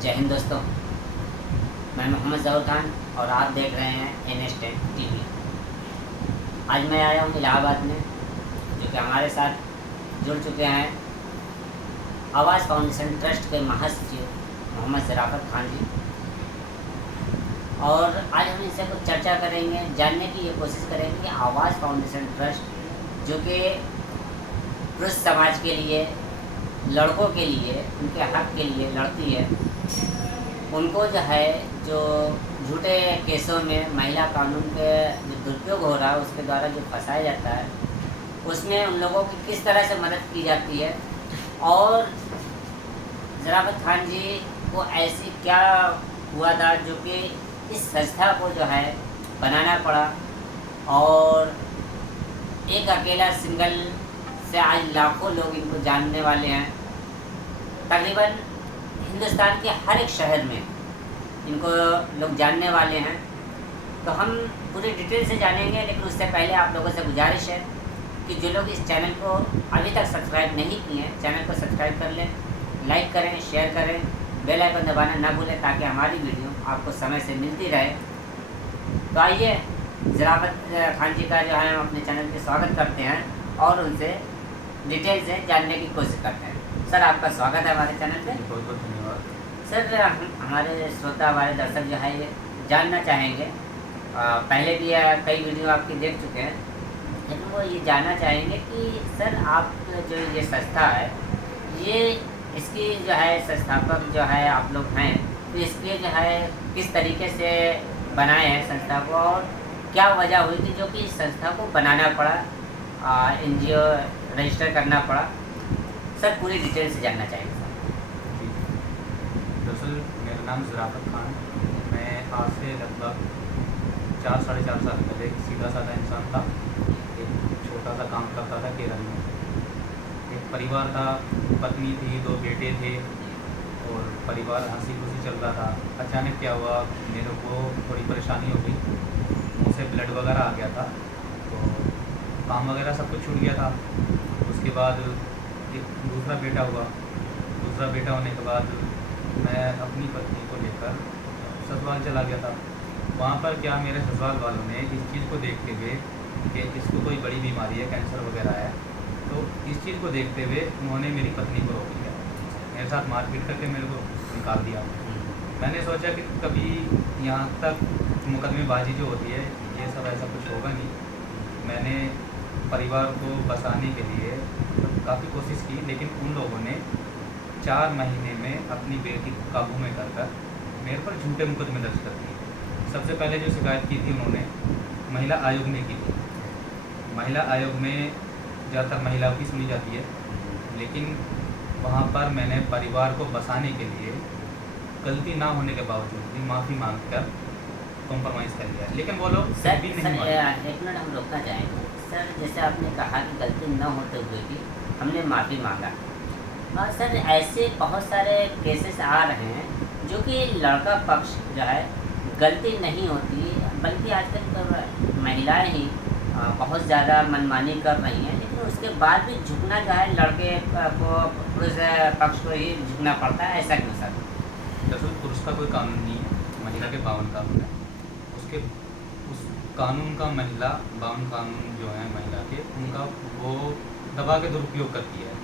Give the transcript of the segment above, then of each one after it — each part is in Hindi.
जय हिंद दोस्तों, मैं मोहम्मद ज़हूर खान और आप देख रहे हैं NS10 TV। आज मैं आया हूँ इलाहाबाद में, जो कि हमारे साथ जुड़ चुके हैं आवाज़ फाउंडेशन ट्रस्ट के महासचिव मोहम्मद शराफत खान जी। और आज हम इनसे कुछ चर्चा करेंगे, जानने की ये कोशिश करेंगे कि आवाज़ फाउंडेशन ट्रस्ट जो कि पुरुष समाज के लिए, लड़कों के लिए, उनके हक के लिए लड़ती है, उनको जो है जो झूठे केसों में महिला कानून के जो दुरुपयोग हो रहा है उसके द्वारा जो फंसाया जाता है, उसमें उन लोगों की किस तरह से मदद की जाती है। और शराफत खान जी को ऐसी क्या हुआ था जो कि इस संस्था को जो है बनाना पड़ा, और एक अकेला सिंगल से आज लाखों लोग इनको जानने वाले हैं। तकरीबन हिंदुस्तान के हर एक शहर में इनको लोग जानने वाले हैं। तो हम पूरी डिटेल से जानेंगे, लेकिन उससे पहले आप लोगों से गुजारिश है कि जो लोग इस चैनल को अभी तक सब्सक्राइब नहीं किए हैं, चैनल को सब्सक्राइब कर लें, लाइक करें, शेयर करें, बेल आइकन दबाना ना भूलें ताकि हमारी वीडियो आपको समय से मिलती रहे। तो आइए शराफत खान जी का जो है हम अपने चैनल पे स्वागत करते हैं और उनसे डिटेल से जानने की कोशिश करते हैं। सर, आपका स्वागत है हमारे चैनल पे। बहुत बहुत धन्यवाद। सर, हमारे श्रोता, हमारे दर्शक जो है ये जानना चाहेंगे, पहले भी कई वीडियो आपकी देख चुके हैं, लेकिन वो ये जानना चाहेंगे कि सर आप जो ये संस्था है, ये इसकी जो है संस्थापक जो है आप लोग हैं, तो इसके जो है किस तरीके से बनाए हैं संस्था को, और क्या वजह हुई थी जो कि इस संस्था को बनाना पड़ा, NGO रजिस्टर करना पड़ा। सर, पूरी डिटेल से जानना चाहेंगे सर। दरअसल मेरा नाम शराफत खान। मैं आज से लगभग 4-4.5 साल पहले एक सीधा साधा इंसान था। एक छोटा सा काम करता था केरल में। एक परिवार था, पत्नी थी, 2 बेटे थे और परिवार हंसी खुशी चल रहा था। अचानक क्या हुआ, मेरे को थोड़ी परेशानी हो गई, मुँह से ब्लड वगैरह आ गया था, तो काम वगैरह सब कुछ छूट गया था। उसके बाद एक दूसरा बेटा हुआ। दूसरा बेटा होने के बाद मैं अपनी पत्नी को लेकर ससुराल चला गया था। वहाँ पर क्या मेरे ससुराल वालों ने इस चीज़ को देखते हुए कि इसको कोई बड़ी बीमारी है, कैंसर वगैरह है, तो इस चीज़ को देखते हुए उन्होंने मेरी पत्नी को रोक लिया, मेरे साथ मारपीट करके मेरे को निकाल दिया। मैंने सोचा कि कभी यहाँ तक मुकदमेबाजी जो होती है ये सब ऐसा कुछ होगा नहीं। मैंने परिवार को बसाने के लिए काफ़ी कोशिश की, लेकिन उन लोगों ने 4 महीने में अपनी बेटी को काबू में कर मेरे पर झूठे मुकदमे दर्ज कर दिए। सबसे पहले जो शिकायत की थी उन्होंने महिला आयोग में की थी। महिला आयोग में ज़्यादातर महिलाओं की सुनी जाती है, लेकिन वहाँ पर मैंने परिवार को बसाने के लिए गलती ना होने के बावजूद भी माफ़ी मांगकर कॉम्प्रोमाइज़ कर लिया, लेकिन वो लोग सर, भी नहीं सर माने। एक मिनट हम रोकना चाहेंगे। सर, जैसे आपने कहा कि गलती न होते हुए भी हमने माफ़ी मांगा, और सर ऐसे बहुत सारे केसेस आ रहे हैं जो कि लड़का पक्ष जो है गलती नहीं होती, बल्कि आजकल तो महिलाएं ही बहुत ज़्यादा मनमानी कर रही हैं, लेकिन उसके बाद भी झुकना जो है लड़के को, पुरुष पक्ष को ही झुकना पड़ता है। ऐसा क्यों सर? दरअसल पुरुष का कोई कानून नहीं है, महिला के 52 कानून है। उसके उस कानून का महिला 52 कानून जो है महिला के, उनका वो दबा के दुरुपयोग करती है।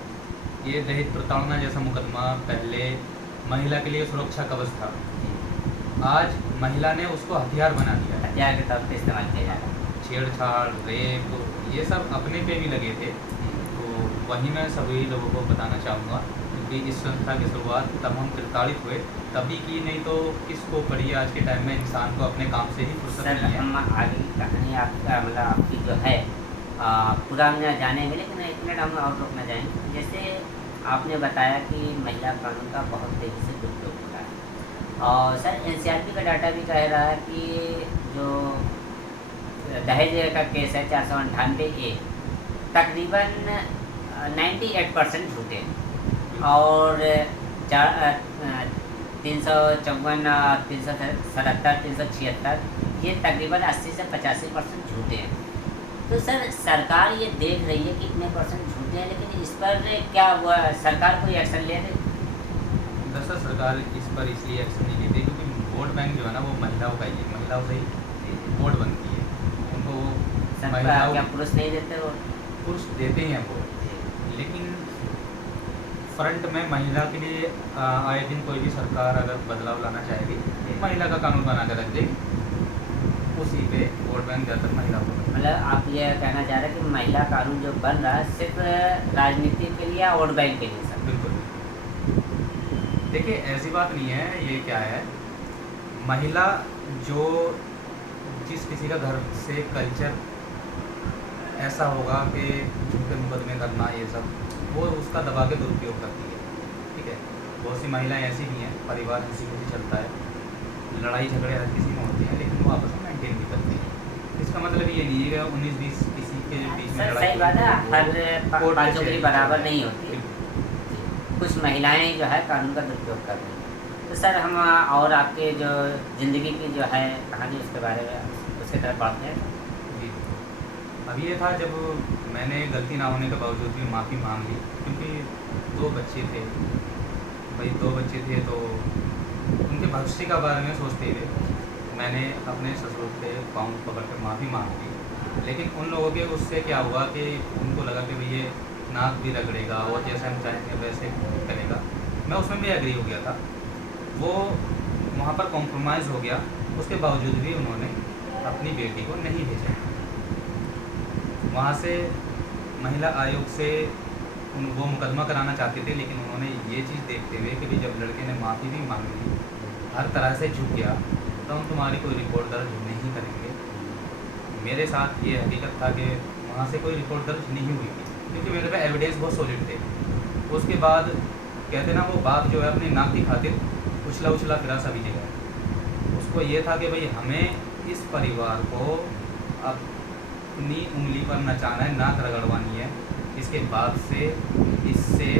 ये दहेज प्रताड़ना जैसा मुकदमा पहले महिला के लिए सुरक्षा कवच था, आज महिला ने उसको हथियार बना दिया है। हथियार के तौर पर इस्तेमाल किया जा रहा है। छेड़छाड़, रेप, ये सब अपने पे भी लगे थे। तो वही मैं सभी लोगों को बताना चाहूँगा, क्योंकि इस संस्था की शुरुआत तब हम प्रताड़ित हुए तभी की, नहीं तो किसको पड़ी आज के टाइम में इंसान को अपने काम से ही फुर्सत सर, नहीं है। हम आगे की कहानी आपका मतलब आपकी जो है पूरा हम जानेंगे, लेकिन एक मिनट हम और रोकना चाहेंगे। जैसे आपने बताया कि महिला कानून का बहुत तेज़ी से दुरुपयोग हो रहा है, और सर NCRP का डाटा भी कह रहा है कि जो दहेज का केस है 498A, तकरीबन 98% झूठे, और 354, 377, 376 ये तकरीबन 80 से 85% झूठे हैं। तो सर सरकार ये देख रही है कि इतने % झूठे हैं, लेकिन इस पर क्या हुआ, सरकार कोई एक्शन ले रही? दरअसल सरकार इस पर इसलिए एक्शन नहीं लेती क्योंकि वोट बैंक जो है ना वो महिलाओं का ही है, महिलाओं से ही वोट बनती है। उनको सर महिलाओं क्या पुरुष नहीं देते वो? पुरुष देते हैं वोट, लेकिन फ्रंट में महिला के लिए आए दिन कोई भी सरकार अगर बदलाव लाना चाहेगी, महिला का कानून बना कर रख देगी, उसी पे वोट बैंक ज़्यादातर महिलाओं को। मतलब आप ये कहना चाह रहे हैं कि महिला कानून जो बन रहा है सिर्फ राजनीति के लिए या वोट बैंक के लिए? सर बिल्कुल, देखिए ऐसी बात नहीं है, ये क्या है, महिला जो जिस किसी का घर से कल्चर ऐसा होगा कि झूठे मुकदमे करना ये सब, वो उसका दबा के दुरुपयोग करती है, ठीक है। बहुत सी महिलाएं ऐसी भी हैं, परिवार हंसी खुशी चलता है, लड़ाई झगड़े हर किसी में होते हैं, लेकिन वो आपस में मेंटेन भी करती हैं। इसका मतलब ये नहीं है कि 19-20 किसी के बीच में सर लड़ाई सही बात है, हर कोर्ट पाँचों से- की बराबर नहीं होती। बिल्कुल। कुछ महिलाएं जो है कानून का दुरुपयोग कर रही हैं। तो सर हम और आपके जो ज़िंदगी की जो है कहानी उसके बारे में उसके तरफ बढ़ते हैं। जी, अब ये था जब मैंने गलती ना होने के बावजूद भी माफ़ी मांग ली, क्योंकि 2 बच्चे थे भाई, 2 बच्चे थे तो उनके भविष्य का बारे में सोचते हुए मैंने अपने ससुर के पाँव पकड़ कर माफ़ी मांग ली। लेकिन उन लोगों के उससे क्या हुआ कि उनको लगा कि भाई ये नाक भी रगड़ेगा और जैसे हम चाहेंगे वैसे करेगा। मैं उसमें भी एग्री हो गया था, वो वहाँ पर कॉम्प्रोमाइज़ हो गया। उसके बावजूद भी उन्होंने अपनी बेटी को नहीं भेजा। वहाँ से महिला आयोग से वो मुकदमा कराना चाहते थे, लेकिन उन्होंने ये चीज़ देखते हुए कि भाई जब लड़के ने माफ़ी भी मांग ली, हर तरह से झुक गया, तो हम तुम्हारी कोई रिपोर्ट दर्ज नहीं करेंगे। मेरे साथ ये हकीकत था कि वहाँ से कोई रिपोर्ट दर्ज नहीं हुई थी, क्योंकि मेरे पे एविडेंस बहुत सॉलिड थे। उसके बाद कहते ना वो बात जो है अपनी नाक की खातिर उछला उछला फिरा सभी जगह। उसको ये था कि भाई हमें इस परिवार को अपनी उंगली पर नचाना है, नाक रगड़वानी है, इसके बाद से इससे।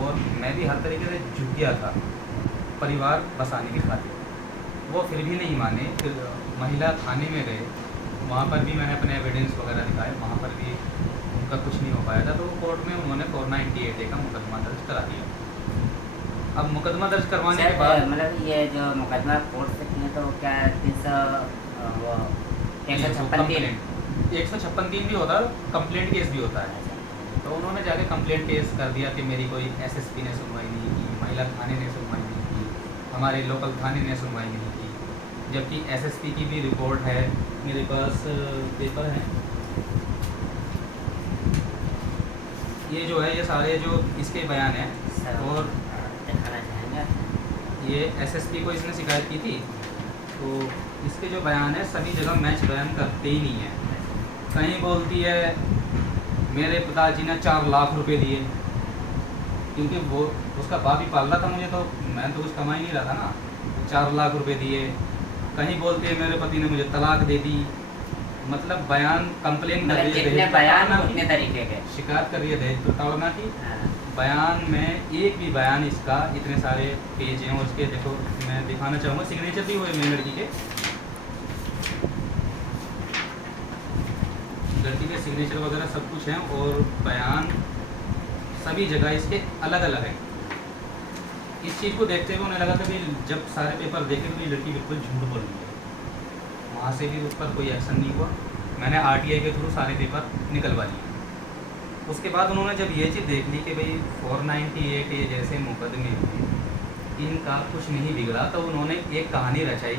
और मैं भी हर तरीके से झुक गया था परिवार बसाने की खातिर। वो फिर भी नहीं माने, फिर महिला थाने में गए, वहाँ पर भी मैंने अपने एविडेंस वगैरह दिखाए, वहाँ पर भी उनका कुछ नहीं हो पाया था। तो कोर्ट में उन्होंने 498A का मुकदमा दर्ज करा दिया। अब मुकदमा दर्ज करवाने के बाद मतलब ये जो मुकदमा कोर्ट से किए तो क्या 156 भी होता है, कंप्लेंट केस भी होता है। तो उन्होंने जाके कंप्लेंट केस कर दिया कि मेरी कोई एसएसपी ने सुनवाई नहीं की, महिला थाने ने सुनवाई नहीं की, हमारे लोकल थाने ने सुनवाई नहीं की। जबकि एसएसपी की भी रिपोर्ट है मेरे पास, पेपर है, ये जो है ये सारे जो इसके बयान हैं। और दिखाना चाहेंगे? ये एसएसपी को इसने शिकायत की थी, तो इसके जो बयान है सभी जगह मैच बयान करते ही नहीं है। कहीं बोलती है मेरे पिताजी ने 4 लाख रुपए दिए, क्योंकि वो उसका बाप ही पाल रहा था मुझे, तो मैं तो कुछ कमा ही नहीं रहा था ना। 4 लाख रुपए दिए। कहीं बोलती है मेरे पति ने मुझे तलाक दे दी। मतलब बयान कंप्लेन कर रही है जितने बयान उतने तरीके के शिकायत कर रही है दहेज प्रताड़ना की। बयान में एक भी बयान इसका, इतने सारे पेज हैं उसके, देखो मैं दिखाना चाहूँगा, सिग्नेचर भी हुए मेरी लड़की के सिग्नेचर वगैरह सब कुछ हैं, और बयान सभी जगह इसके अलग अलग हैं। इस चीज़ को देखते हुए उन्हें लगा कि भाई जब सारे पेपर देखे तो ये लड़की बिल्कुल झूठ बोल रही है। वहाँ से भी उस पर कोई एक्शन नहीं हुआ। मैंने आरटीआई के थ्रू सारे पेपर निकलवा लिए। उसके बाद उन्होंने जब ये चीज़ देख ली कि भाई 498 ये जैसे मुकदमे हैं, इनका कुछ नहीं बिगड़ा, तो उन्होंने एक कहानी रचाई,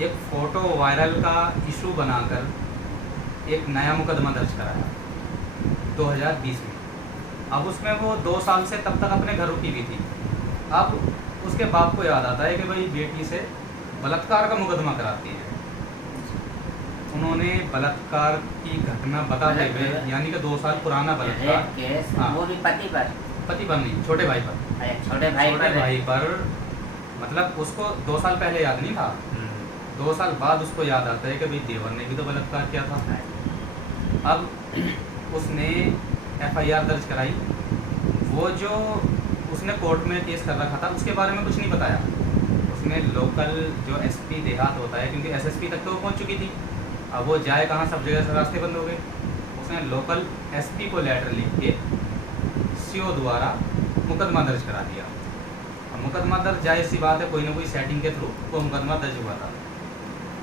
एक फ़ोटो वायरल का इशू बनाकर एक नया मुकदमा दर्ज कराया 2020 में। अब उसमें वो 2 साल से तब तक अपने घर रुकी हुई थी। अब उसके बाप को याद आता है कि भाई बेटी से बलात्कार का मुकदमा कराती है। उन्होंने बलात्कार की घटना बताते हुए, यानी कि 2 साल पुराना बलात्कार केस, हाँ। वो भी पति पर नहीं, छोटे भाई पर। छोटे भाई पर मतलब उसको 2 साल पहले याद नहीं था। 2 साल बाद उसको याद आता है कि भाई देवर ने भी तो बलात्कार किया था। अब उसने एफआईआर दर्ज कराई। वो जो उसने कोर्ट में केस कर रखा था उसके बारे में कुछ नहीं बताया। उसने लोकल जो एसपी देहात होता है, क्योंकि एसएसपी तक तो वो पहुंच चुकी थी, अब वो जाए कहाँ, सब जगह से रास्ते बंद हो गए। उसने लोकल एसपी को लेटर लिख के सीओ द्वारा मुकदमा दर्ज करा दिया। अब मुकदमा दर्ज जाहिर सी बात है, कोई ना कोई सेटिंग के थ्रू वो मुकदमा दर्ज हुआ था।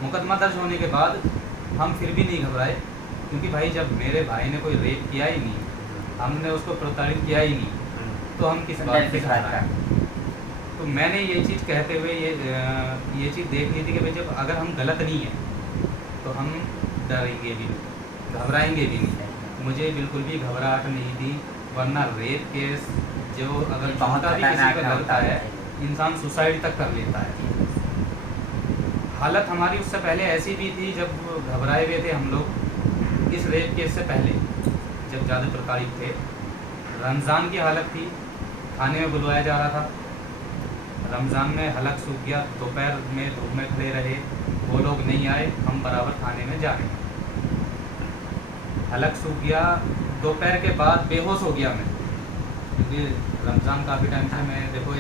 मुकदमा दर्ज होने के बाद हम फिर भी नहीं घबराए, क्योंकि भाई जब मेरे भाई ने कोई रेप किया ही नहीं, हमने उसको प्रताड़ित किया ही नहीं, तो हम किस बात से घबराएं। तो मैंने ये चीज़ कहते हुए ये चीज़ देख ली थी कि भाई जब अगर हम गलत नहीं हैं तो हम डरेंगे भी नहीं, घबराएंगे भी नहीं। मुझे बिल्कुल भी घबराहट नहीं थी, वरना रेप केस जो अगर बहुत झूठा भी किसी खतरनाक का लगता है, है। इंसान सुसाइड तक कर लेता है। हालत हमारी उससे पहले ऐसी भी थी, जब घबराए हुए थे हम लोग इस रेप केस से पहले, जब ज़्यादा प्रताड़ित थे। रमज़ान की हालत थी, खाने में बुलवाया जा रहा था। रमज़ान में हलक सूख गया, दोपहर में धूप में खड़े रहे, वो लोग नहीं आए, हम बराबर खाने में जा रहे हैं। हलक सूख गया, दोपहर के बाद बेहोश हो गया मैं, क्योंकि रमज़ान काफ़ी टाइम से मैं देखो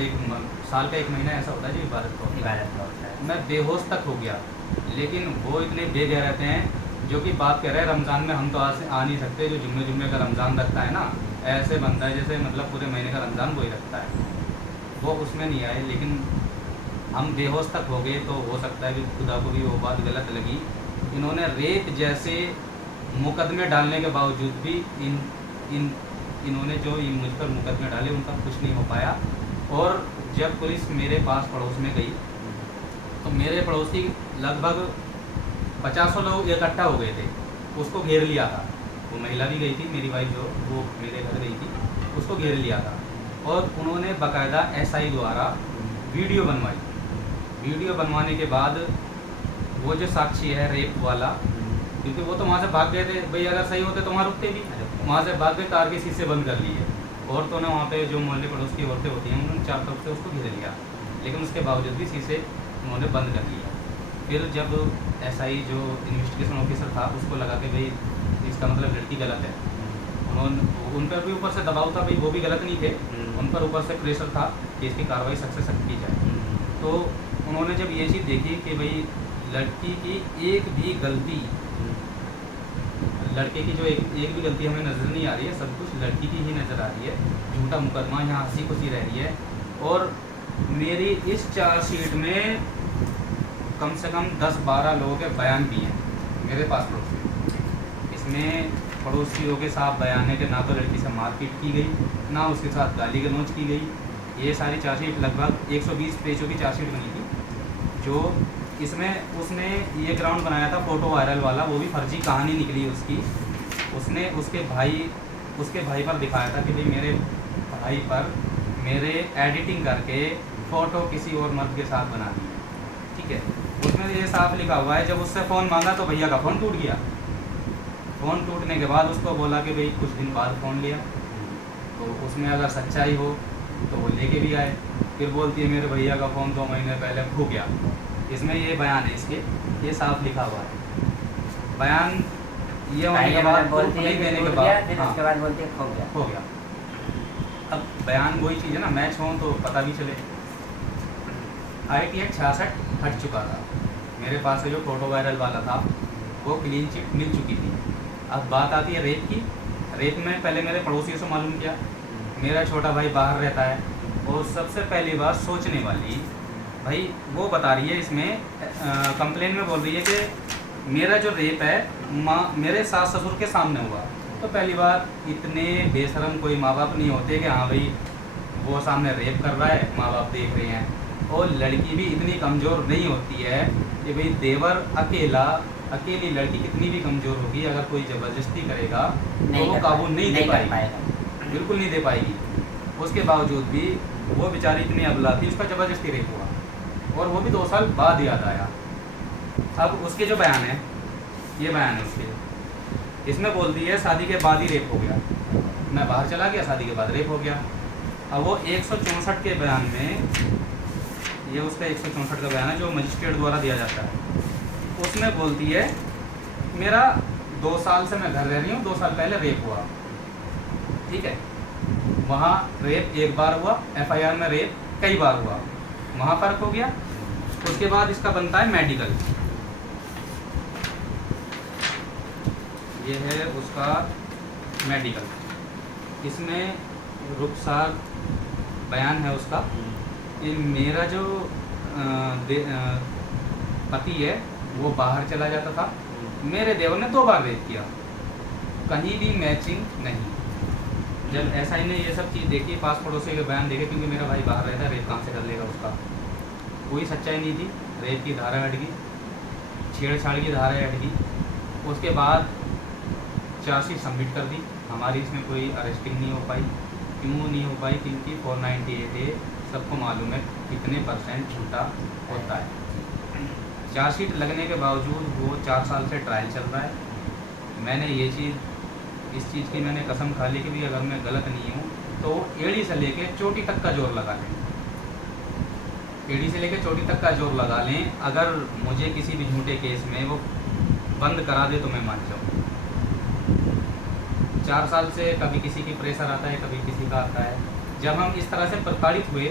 साल का 1 महीना ऐसा होता है जो इबादत का होता है, मैं बेहोश तक हो गया। लेकिन वो इतने बेगैर रहते हैं जो कि बात कह रहे हैं रमज़ान में हम तो आज से आ नहीं सकते, जो जुम्मे का रमज़ान रखता है ना, ऐसे बनता है जैसे मतलब पूरे महीने का रमज़ान वही रखता है, वो उसमें नहीं आए। लेकिन हम बेहोश तक हो गए, तो हो सकता है कि खुदा को भी वो बात गलत लगी। इन्होंने रेप जैसे मुकदमे डालने के बावजूद भी इन्होंने जो मुझ पर मुकदमे डाले उनका कुछ नहीं हो पाया। और जब पुलिस मेरे पास पड़ोस में गई तो मेरे पड़ोसी लगभग 50 लोग इकट्ठा हो गए थे, उसको घेर लिया था। वो महिला भी गई थी, मेरी वाइफ जो वो मेरे घर गई थी, उसको घेर लिया था। और उन्होंने बाकायदा SI द्वारा वीडियो बनवाई। वीडियो बनवाने के बाद वो जो साक्षी है रेप वाला, क्योंकि वो तो वहाँ से भाग गए थे, भाई अगर सही होते तो वहाँ रुकते भी, वहाँ से भाग गए, कार के शीशे बंद कर लिए। औरतों ने वहाँ पे जो मोहल्ले पड़ोस की औरतें होती हैं उन्होंने चारों तरफ से उसको घेर लिया, लेकिन उसके बावजूद भी शीशे उन्होंने बंद कर लिया। फिर जब SI जो इन्वेस्टिगेशन ऑफिसर था उसको लगा कि भाई इसका मतलब लड़की गलत है, उन्होंने उन पर भी ऊपर से दबाव था, भाई वो भी गलत नहीं थे, उन पर ऊपर से प्रेशर था कि इसकी कार्रवाई सख्त से सख्त की जाए। तो उन्होंने जब ये चीज़ देखी कि भाई लड़की की एक भी गलती, लड़के की जो एक भी गलती हमें नज़र नहीं आ रही है, सब कुछ लड़की की ही नज़र आ रही है, झूठा मुकदमा, यहाँ हंसी खुशी रह रही है। और मेरी इस चार्जशीट में कम से कम 10-12 लोगों के बयान भी हैं मेरे पास पड़ोसी। इसमें पड़ोसियों के साथ बयान है कि ना तो लड़की से मारपीट की गई, ना उसके साथ गाली गलौज की गई। ये सारी चार्जशीट लगभग 120 पेजों की चार्जशीट बनी थी। जो इसमें उसने ये ग्राउंड बनाया था फ़ोटो वायरल वाला, वो भी फर्जी कहानी निकली उसकी। उसने उसके भाई पर दिखाया था कि भाई मेरे भाई पर मेरे एडिटिंग करके फ़ोटो किसी और मर्द के साथ बना दी, ठीक है। उसमें ये साफ लिखा हुआ है, जब उससे फ़ोन मांगा तो भैया का फ़ोन टूट गया। फ़ोन टूटने के बाद उसको बोला कि भाई कुछ दिन बाद फ़ोन लिया, तो उसमें अगर सच्चाई हो तो वो लेके भी आए। फिर बोलती है मेरे भैया का फ़ोन 2 महीने पहले खो गया। इसमें ये बयान है, इसके ये साफ लिखा हुआ है बयान। ये होने के बाद बोलती है नहीं देने के फिर बाद उसके बाद बोलती है खो गया। अब बयान वही चीज़ है ना, मैच हो तो पता भी चले। IT Act 66 हट चुका था, मेरे पास से जो फ़ोटो वायरल वाला था वो क्लीन चिट मिल चुकी थी। अब बात आती है रेप की। रेप में पहले मेरे पड़ोसियों से मालूम किया, मेरा छोटा भाई बाहर रहता है, और सबसे पहली बात सोचने वाली भाई वो बता रही है इसमें कंप्लेन में बोल रही है कि मेरा जो रेप है मेरे सास ससुर के सामने हुआ। तो पहली बात, इतने बेशरम कोई माँ बाप नहीं होते कि हाँ भाई वो सामने रेप कर रहा है, माँ बाप देख रहे हैं। और लड़की भी इतनी कमज़ोर नहीं होती है कि भाई देवर अकेली लड़की कितनी भी कमज़ोर होगी, अगर कोई ज़बरदस्ती करेगा तो वो काबू नहीं दे पाएगी, बिल्कुल नहीं दे पाएगी। उसके बावजूद भी वो बेचारी इतनी अबला थी, उसका ज़बरदस्ती रेप हुआ, और वो भी 2 साल बाद याद आया। अब उसके जो बयान है, ये बयान है उसके, इसमें बोलती है शादी के बाद ही रेप हो गया, मैं बाहर चला गया, शादी के बाद रेप हो गया। अब वो 164 के बयान में, ये उसका 164 का बयान है जो मजिस्ट्रेट द्वारा दिया जाता है, उसमें बोलती है मेरा 2 साल से मैं घर रह रही हूँ, 2 साल पहले रेप हुआ, ठीक है। वहाँ रेप 1 बार हुआ, FIR में रेप कई बार हुआ, वहाँ फ़र्क हो गया। उसके बाद इसका बनता है मेडिकल, ये है उसका मेडिकल। इसमें रुखसार बयान है उसका, ये मेरा जो पति है वो बाहर चला जाता था, मेरे देवर ने 2 बार रेप किया, कहीं भी मैचिंग नहीं। जब एसआई ने ये सब चीज़ देखी, पास पड़ोसी के बयान देखे, क्योंकि मेरा भाई बाहर रहता है, रेप कहाँ से कर लेगा उसका, कोई सच्चाई नहीं थी। रेप की धारा हट गई, छेड़छाड़ की धारा हट गई। उसके बाद चार्जशीट सबमिट कर दी, हमारी इसमें कोई अरेस्टिंग नहीं हो पाई। क्यों नहीं हो पाई? क्योंकि 498A सबको मालूम है कितने % झूठा होता है। चार्जशीट लगने के बावजूद वो 4 साल से ट्रायल चल रहा है। मैंने ये चीज़, इस चीज़ की मैंने कसम खा ली कि भी अगर मैं गलत नहीं हूँ तो एड़ी से लेके चोटी तक का जोर लगा लें, एड़ी से लेके चोटी तक का जोर लगा लें। अगर मुझे किसी भी झूठे केस में वो बंद करा दे तो मैं मान जाऊँ। 4 साल से कभी किसी की प्रेशर आता है, कभी किसी का आता है। जब हम इस तरह से प्रताड़ित हुए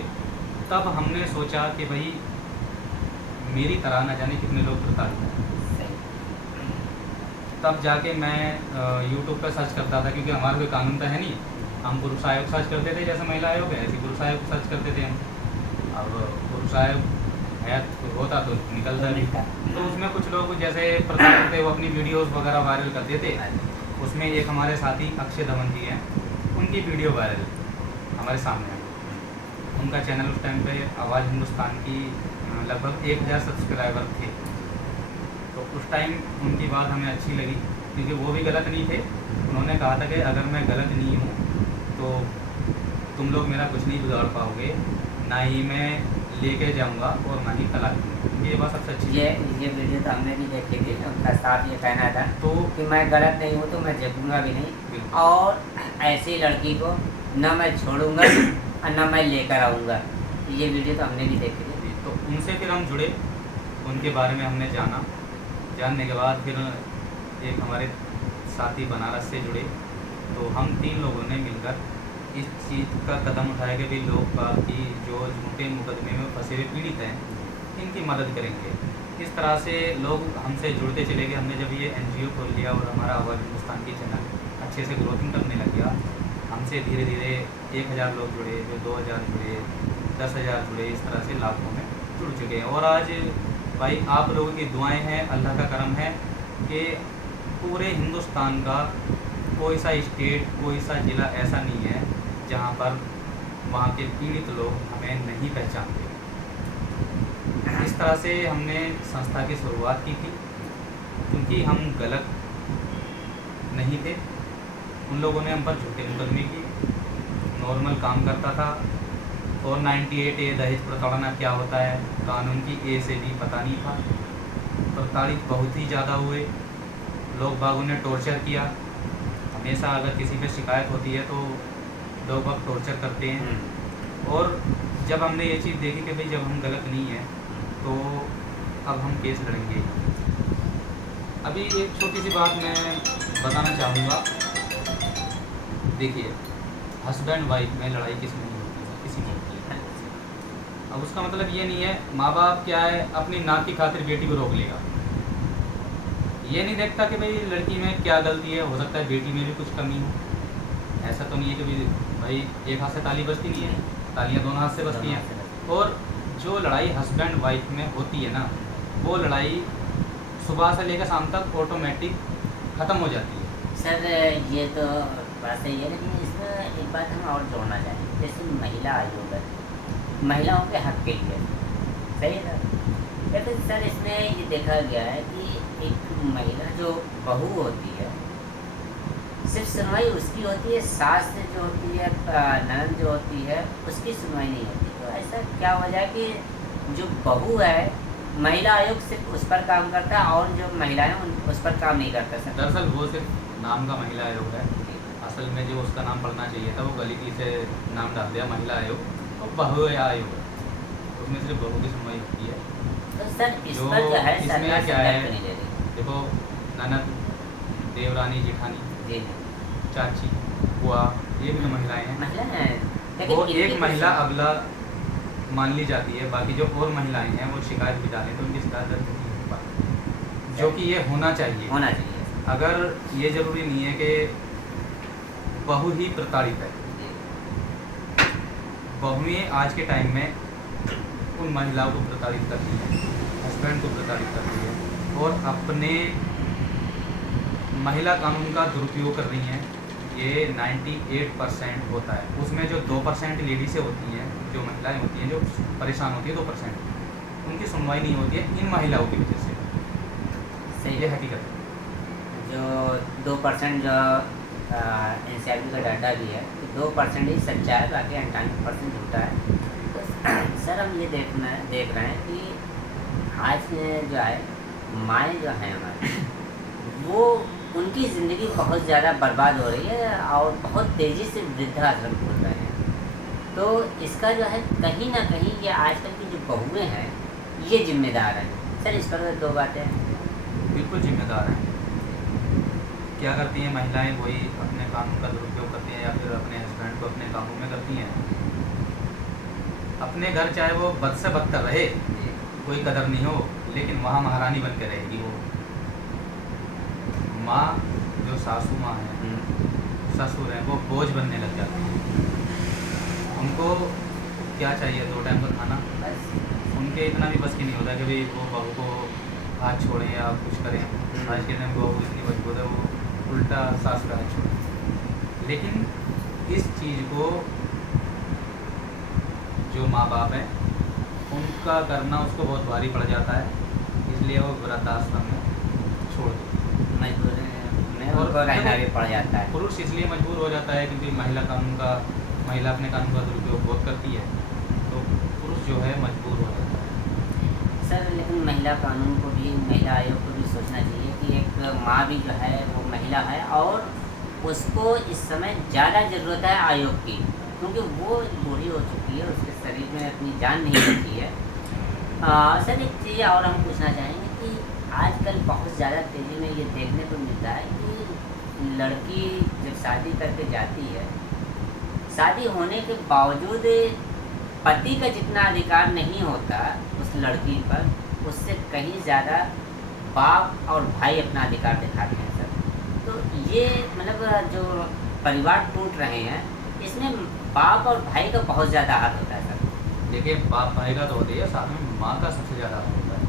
तब हमने सोचा कि भाई मेरी तरह न जाने कितने लोग प्रताड़ित हैं। तब जाके मैं यूट्यूब पर सर्च करता था, क्योंकि हमारा कोई कानून तो है नहीं। हम पुरुष आयोग सर्च करते थे, जैसे महिला आयोग है ऐसे पुरुष आयोग सर्च करते थे हम। अब पुरुष आयोग है होता तो निकलता भी, तो उसमें कुछ लोग जैसे प्रताड़ित थे वो अपनी वीडियोज़ वगैरह वायरल कर देते। उसमें एक हमारे साथी अक्षय धवन जी हैं, उनकी वीडियो वायरल हमारे सामने आई। उनका चैनल उस टाइम पे आवाज़ हिंदुस्तान की लगभग 1000 सब्सक्राइबर थे। तो उस टाइम उनकी बात हमें अच्छी लगी, क्योंकि वो भी गलत नहीं थे। उन्होंने कहा था कि अगर मैं गलत नहीं हूँ तो तुम लोग मेरा कुछ नहीं बिगाड़ पाओगे, ना ही मैं लेके जाऊँगा और ना ही तलाक दूँगा। ये बात सबसे अच्छी ये वीडियो तो हमने भी देखी थी। उनका साफ ये कहना था तो कि मैं गलत नहीं हूँ तो मैं झुकूंगा भी नहीं, और ऐसी लड़की को न मैं छोड़ूंगा और न मैं लेकर आऊँगा। ये वीडियो तो हमने भी देखी थी। तो उनसे फिर हम जुड़े, उनके बारे में हमने जाना। जानने के बाद फिर एक हमारे साथी बनारस से जुड़े, तो हम 3 लोगों ने मिलकर इस चीज़ का कदम उठाया कि भी लोग की जो झूठे मुकदमे में फंसे हुए पीड़ित हैं इनकी मदद करेंगे। इस तरह से लोग हमसे जुड़ते चले गए। हमने जब ये NGO खोल लिया और हमारा आवाज़ हिंदुस्तान की चैनल अच्छे से ग्रोथिंग करने लग गया, हमसे धीरे धीरे 1000 लोग जुड़े, फिर 2000 जुड़े, 10,000 जुड़े, इस तरह से लाखों में जुड़ चुके हैं। और आज भाई आप लोगों की दुआएं हैं, अल्लाह का करम है कि पूरे हिंदुस्तान का कोई सा स्टेट, कोई सा ज़िला ऐसा नहीं है जहां पर वहाँ के पीड़ित लोग हमें नहीं पहचानते। इस तरह से हमने संस्था की शुरुआत की थी, क्योंकि हम गलत नहीं थे। उन लोगों ने हम पर झूठे मुकदमे की, नॉर्मल काम करता था। 498A दहेज प्रताड़ना क्या होता है कानून की A से B पता नहीं था। प्रताड़ित बहुत ही ज़्यादा हुए, लोग बागों ने टॉर्चर किया। हमेशा अगर किसी पे शिकायत होती है तो लोग बाग टॉर्चर करते हैं। और जब हमने ये चीज़ देखी कि भाई जब हम गलत नहीं हैं तो अब हम केस लड़ेंगे। अभी एक छोटी सी बात मैं बताना चाहूँगा। देखिए, हस्बैंड वाइफ में लड़ाई किसी में नहीं होती है, किसी में होती है। अब उसका मतलब ये नहीं है माँ बाप क्या है अपनी नाक की खातिर बेटी को रोक लेगा। ये नहीं देखता कि भाई लड़की में क्या गलती है, हो सकता है बेटी में भी कुछ कमी हो। ऐसा तो नहीं है कि भाई एक हाथ से ताली बजती नहीं है, तालियां दोनों हाथ से बजती हैं। और जो लड़ाई हस्बैंड वाइफ में होती है ना, वो लड़ाई सुबह से लेकर शाम तक ऑटोमेटिक ख़त्म हो जाती है। सर ये तो बात सही है, लेकिन इसमें एक बात हम और जोड़ना चाहेंगे। जैसे महिला आयोग है, महिलाओं के हक के लिए, सही है ना। लेकिन सर इसमें ये देखा गया है कि एक महिला जो बहू होती है, सिर्फ सुनवाई उसकी होती है, सास जो होती है, ननद जो होती है, उसकी सुनवाई नहीं होती। तो ऐसा क्या वजह है कि जो बहू है, महिला आयोग सिर्फ उस पर काम करता है और जो महिलाएं उस पर काम नहीं करता। सर दरअसल वो सिर्फ नाम का महिला आयोग है। असल में जो उसका नाम पढ़ना चाहिए था वो गलती से नाम डाल दिया महिला आयोग, तो बहू आयोग है। उसमें सिर्फ बहू की सुनवाई होती है। तो सर इस पर जो है इसमें क्या है, नहीं ले रही। देखो ननद, देवरानी, जेठानी, जी चाची, बुआ, ये भी जो महिलाएं हैं महिला है, वो एक महिला अबला मान ली जाती है। बाकी जो और महिलाएं हैं वो शिकायत भी डालें तो उनकी शिकायत दर्ज नहीं हो पाती, जो कि ये होना चाहिए। होना चाहिए। अगर ये ज़रूरी नहीं है कि बहू ही प्रताड़ित है। बहुएं आज के टाइम में उन महिलाओं को प्रताड़ित करती है, हस्बैंड को प्रताड़ित करती है और अपने महिला कानून का दुरुपयोग कर रही हैं। ये 98% होता है। उसमें जो 2% लेडीज़ें होती हैं, जो महिलाएं होती हैं, जो परेशान होती है 2%, उनकी सुनवाई नहीं होती है इन महिलाओं की वजह से। सही ये हकीकत है। जो 2% जो NCRB का डाटा भी है, 2% ही सच्चा है, बाकी 98% झूठा है। तो सर हम ये देख रहे हैं कि आज में जो है माएँ जो हैं हमारी, वो उनकी ज़िंदगी बहुत ज़्यादा बर्बाद हो रही है और बहुत तेज़ी से वृद्धाश्रम खोल रहे हैं। तो इसका जो है कहीं ना कहीं ये आजकल की जो बहुएँ हैं ये जिम्मेदार हैं। सर इस पर 2 बातें हैं। बिल्कुल जिम्मेदार हैं। क्या करती हैं महिलाएं? वही अपने कानून का दुरुपयोग करती हैं या फिर अपने हस्बैंड को अपने काबू में करती हैं। अपने घर चाहे वो बद से बदतर रहे, कोई कदर नहीं हो, लेकिन वहाँ महारानी बन के रहेगी वो। माँ जो सासू माँ है, ससुर हैं, वो बोझ बनने लग जाते हैं। उनको क्या चाहिए? 2 टाइम का खाना। बस उनके इतना भी बस की नहीं होता कि भाई वो बहू को हाथ छोड़ें या कुछ करें। आज के दिन बहू इतनी मजबूत है, वो उल्टा सास का हाथ छोड़ें। लेकिन इस चीज़ को जो माँ बाप हैं उनका करना उसको बहुत भारी पड़ जाता है, इसलिए वो वृद्धाश्रम में छोड़ देते हैं। मजबूर में और उनको रहना भी पड़ जाता है। पुरुष इसलिए मजबूर हो जाता है क्योंकि महिला अपने कानून का दुरुपयोग बहुत करती है, तो पुरुष जो है मजबूर हो जाता है। सर लेकिन महिला कानून को भी, महिला आयोग को भी सोचना चाहिए कि एक माँ भी जो है वो महिला है और उसको इस समय ज़्यादा ज़रूरत है आयोग की, क्योंकि वो बूढ़ी हो चुकी है, उसके शरीर में अपनी जान नहीं बची है। सर एक चीज़ और हम पूछना चाहेंगे कि आजकल बहुत ज़्यादा तेज़ी में ये देखने को मिलता है कि लड़की जब शादी करके जाती है, शादी होने के बावजूद पति का जितना अधिकार नहीं होता उस लड़की पर, उससे कहीं ज़्यादा बाप और भाई अपना अधिकार दिखाते हैं सर। तो ये मतलब जो परिवार टूट रहे हैं इसमें बाप और भाई का बहुत ज़्यादा हाथ होता है सर। देखिए, बाप भाई का तो होता है, साथ में माँ का सबसे ज़्यादा हाथ होता है।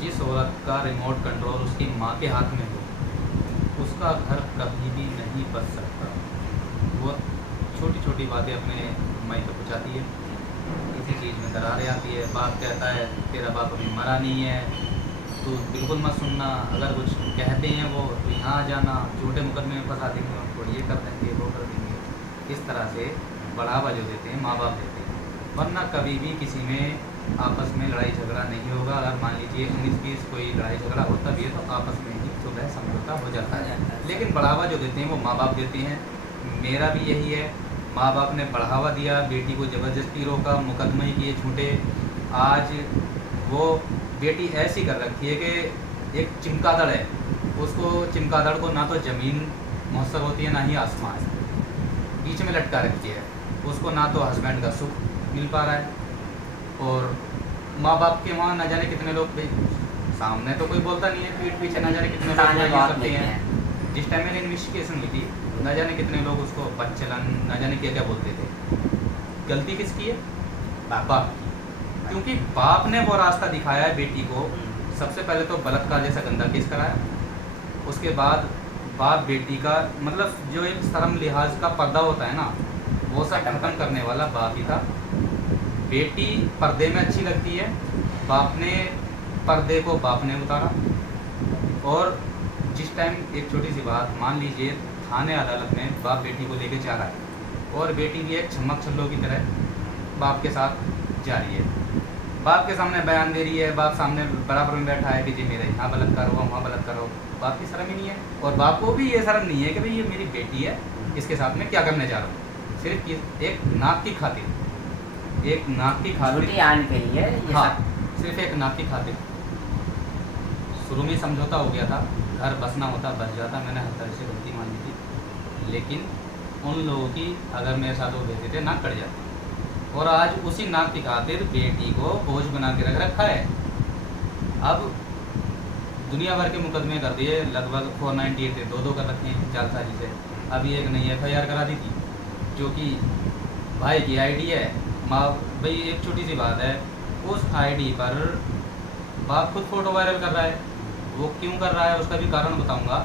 जिस औरत का रिमोट कंट्रोल उसकी माँ के हाथ में हो, उसका घर कभी भी नहीं बच सकता। वो छोटी छोटी बातें अपने माई को पहुँचाती है, किसी चीज़ में दरारें आती है, बाप कहता है तेरा बाप अभी मरा नहीं है, तो बिल्कुल मत सुनना, अगर कुछ कहते हैं वो तो यहाँ आ जाना, झूठे मुकदमे में फंसा देंगे उनको, ये कर देंगे वो कर देंगे। इस तरह से बढ़ावा जो देते हैं माँ बाप देते हैं, वरना कभी भी किसी में आपस में लड़ाई झगड़ा नहीं होगा। अगर मान लीजिए 19-20 कोई लड़ाई झगड़ा होता भी है तो आपस में ही सुलह समझौता हो जाता है, लेकिन बढ़ावा जो देते हैं वो माँ बाप देते हैं। मेरा भी यही है, माँ बाप ने बढ़ावा दिया, बेटी को ज़बरदस्ती रोका, मुकदमे किए झूठे। आज वो बेटी ऐसी कर रखी है कि एक चमगादड़ है, उसको चमगादड़ को ना तो ज़मीन मुयस्सर होती है ना ही आसमान, बीच में लटका रखी है। उसको ना तो हस्बैंड का सुख मिल पा रहा है और माँ बाप के वहाँ ना जाने कितने लोग, सामने तो कोई बोलता नहीं है, पीठ पीछे ना जाने कितने लोग करते हैं। जिस टाइम में इन्वेस्टिगेशन हुई थी ना जाने कितने लोग उसको बच्चलन ना जाने क्या क्या बोलते थे। गलती किसकी है? बाप की, क्योंकि बाप ने वो रास्ता दिखाया है बेटी को। सबसे पहले तो बलात्कार जैसा गंदा केस कराया, उसके बाद बाप बेटी का मतलब जो एक शर्म लिहाज का पर्दा होता है ना, वो सब खत्म करने वाला बाप ही था। बेटी पर्दे में अच्छी लगती है, बाप ने पर्दे को बाप ने उतारा। और जिस टाइम एक छोटी सी बात, मान लीजिए थाने अदालत में बाप बेटी को लेके जा रहा है और बेटी भी एक छमक छल्लो की तरह बाप के साथ जा रही है, बाप के सामने बयान दे रही है, बाप सामने बराबर में बैठा है कि जी मेरा यहाँ बलात्कार हुआ वहाँ बलात्कार हो। बाप की शर्म ही नहीं है और बाप को भी ये शर्म नहीं है कि भाई ये मेरी बेटी है, इसके साथ में क्या करने जा रहा हूँ। सिर्फ एक नाक की खातिर, एक नाक की खातिर आन के लिए ये हाँ, सब। सिर्फ एक नाक की खातिर। शुरू में समझौता हो गया था, घर बसना होता बस जाता, मैंने हर तरह से गलती मान ली थी, लेकिन उन लोगों की अगर मेरे साथ वो भेजते थे नाक कट जाती। और आज उसी नाक की खातिर बेटी को बोझ बना के रख रखा है। अब दुनिया भर के मुकदमे कर दिए, लगभग 498 थे, 2 कर रखे हैं जालसाजी से। अभी एक नई FIR करा दी थी जो कि भाई की आईडी है, माँ भाई एक छोटी सी बात है, उस आईडी पर बाप खुद फ़ोटो वायरल कर रहा है, वो क्यों कर रहा है उसका भी कारण बताऊंगा।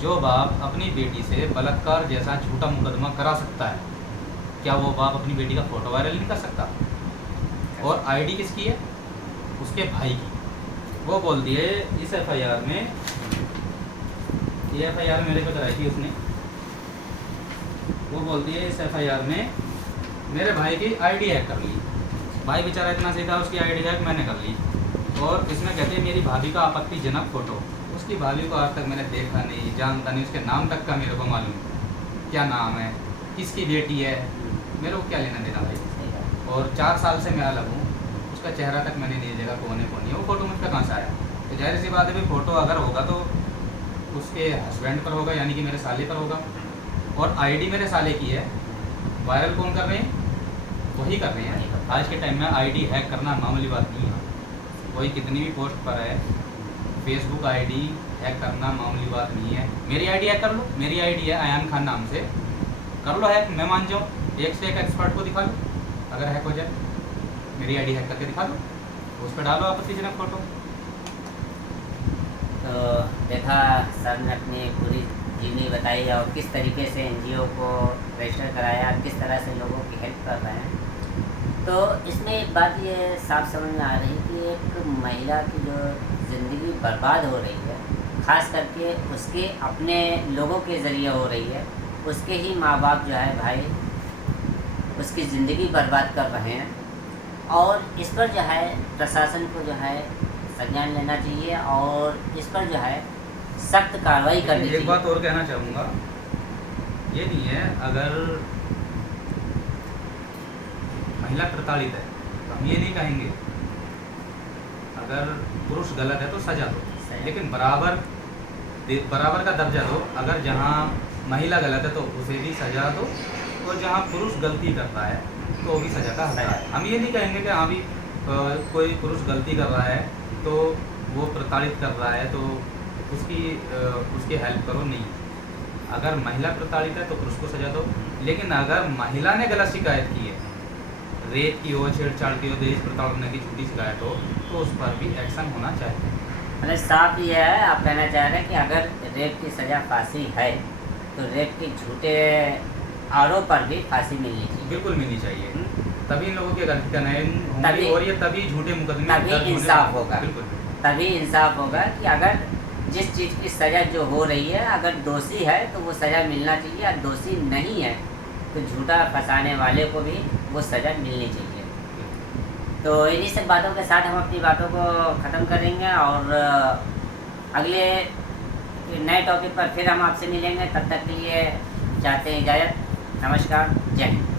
जो बाप अपनी बेटी से बलात्कार जैसा झूठा मुकदमा करा सकता है, क्या वो बाप अपनी बेटी का फ़ोटो वायरल नहीं कर सकता? और आईडी किसकी है? उसके भाई की। वो बोल दिए इस एफआईआर में, ये एफआईआर मेरे पे कराई थी उसने, वो बोल दिए इस एफआईआर में मेरे भाई की आईडी हैक कर ली। भाई बेचारा इतना सीधा, उसकी आईडी हैक मैंने कर ली। और इसमें कहते हैं मेरी भाभी का आपत्तिजनक फ़ोटो। उसकी भाभी को आज तक मैंने देखा नहीं, जानता नहीं, उसके नाम तक का मेरे को मालूम, क्या नाम है, किसकी बेटी है, मेरे को क्या लेना देना भाई। और 4 साल से मैं अलग हूँ, उसका चेहरा तक मैंने नहीं देखा, कौन है कौन नहीं है। वो फ़ोटो मुझ पर कहाँ से आया? तो जाहिर सी बात है भाई, फ़ोटो अगर होगा तो उसके हस्बैंड पर होगा, यानी कि मेरे साले पर होगा। और आईडी मेरे साले की है, वायरल कौन कर रहे हैं? वही कर रहे हैं। आज के टाइम में आईडी हैक करना मामूली बात नहीं है। कोई कितनी भी पोस्ट पर है, फेसबुक आईडी हैक करना मामूली बात नहीं है। मेरी आईडी हैक कर लो, मेरी आईडी है अयान खान नाम से, कर लो हैक, मैं मान जाऊँ। एक से एक एक्सपर्ट को दिखा लो, अगर हैक हो जाए मेरी आईडी हैक करके दिखा दो, उस पर डालो आपत्तिजनक फ़ोटो। तो देखा सर ने अपनी पूरी जीवनी बताई और किस तरीके से एनजीओ को रजिस्टर कराया, किस तरह से लोगों की हेल्प कर रहे हैं। तो इसमें एक बात ये साफ समझ में आ रही कि एक महिला की जो ज़िंदगी बर्बाद हो रही है, ख़ास करके उसके अपने लोगों के ज़रिए हो रही है। उसके ही माँ बाप जो है भाई उसकी ज़िंदगी बर्बाद कर रहे हैं, और इस पर जो है प्रशासन को जो है संज्ञान लेना चाहिए और इस पर जो है सख्त कार्रवाई करनी चाहिए। एक बात और कहना चाहूँगा, ये नहीं है अगर महिला प्रताड़ित है तो हम ये नहीं कहेंगे, अगर पुरुष गलत है तो सजा दो, लेकिन बराबर का दर्जा दो। अगर जहाँ महिला गलत है तो उसे भी सजा दो, और जहाँ पुरुष गलती करता है तो वो भी सजा का हकदार है। हम ये नहीं कहेंगे कि हाँ भी कोई पुरुष गलती कर रहा है तो वो प्रताड़ित कर रहा है तो उसकी हेल्प करो, नहीं। अगर महिला प्रताड़ित है तो पुरुष को सजा दो, लेकिन अगर महिला ने गलत शिकायत की है, रेप की हो, छेड़छाड़ की हो, दहेज प्रताड़ना की झूठी शिकायत हो, तो उस पर भी एक्शन होना चाहिए। मतलब साफ ये है, आप कहना चाह रहे हैं कि अगर रेप की सज़ा फांसी है तो रेप के झूठे आरोप पर भी फांसी मिलनी चाहिए। बिल्कुल मिलनी चाहिए, तभी इन लोगों की गलती और ये तभी झूठे मुकदमे तभी इंसाफ होगा। बिल्कुल तभी इंसाफ होगा कि अगर जिस चीज़ की सज़ा जो हो रही है, अगर दोषी है तो वो सज़ा मिलना चाहिए, और दोषी नहीं है तो झूठा फंसाने वाले को भी वो सज़ा मिलनी चाहिए। तो इन्हीं सब बातों के साथ हम अपनी बातों को ख़त्म करेंगे और अगले नए टॉपिक पर फिर हम आपसे मिलेंगे। तब तक के लिए चाहते हैं इजाज़त। नमस्कार, जय हिंद।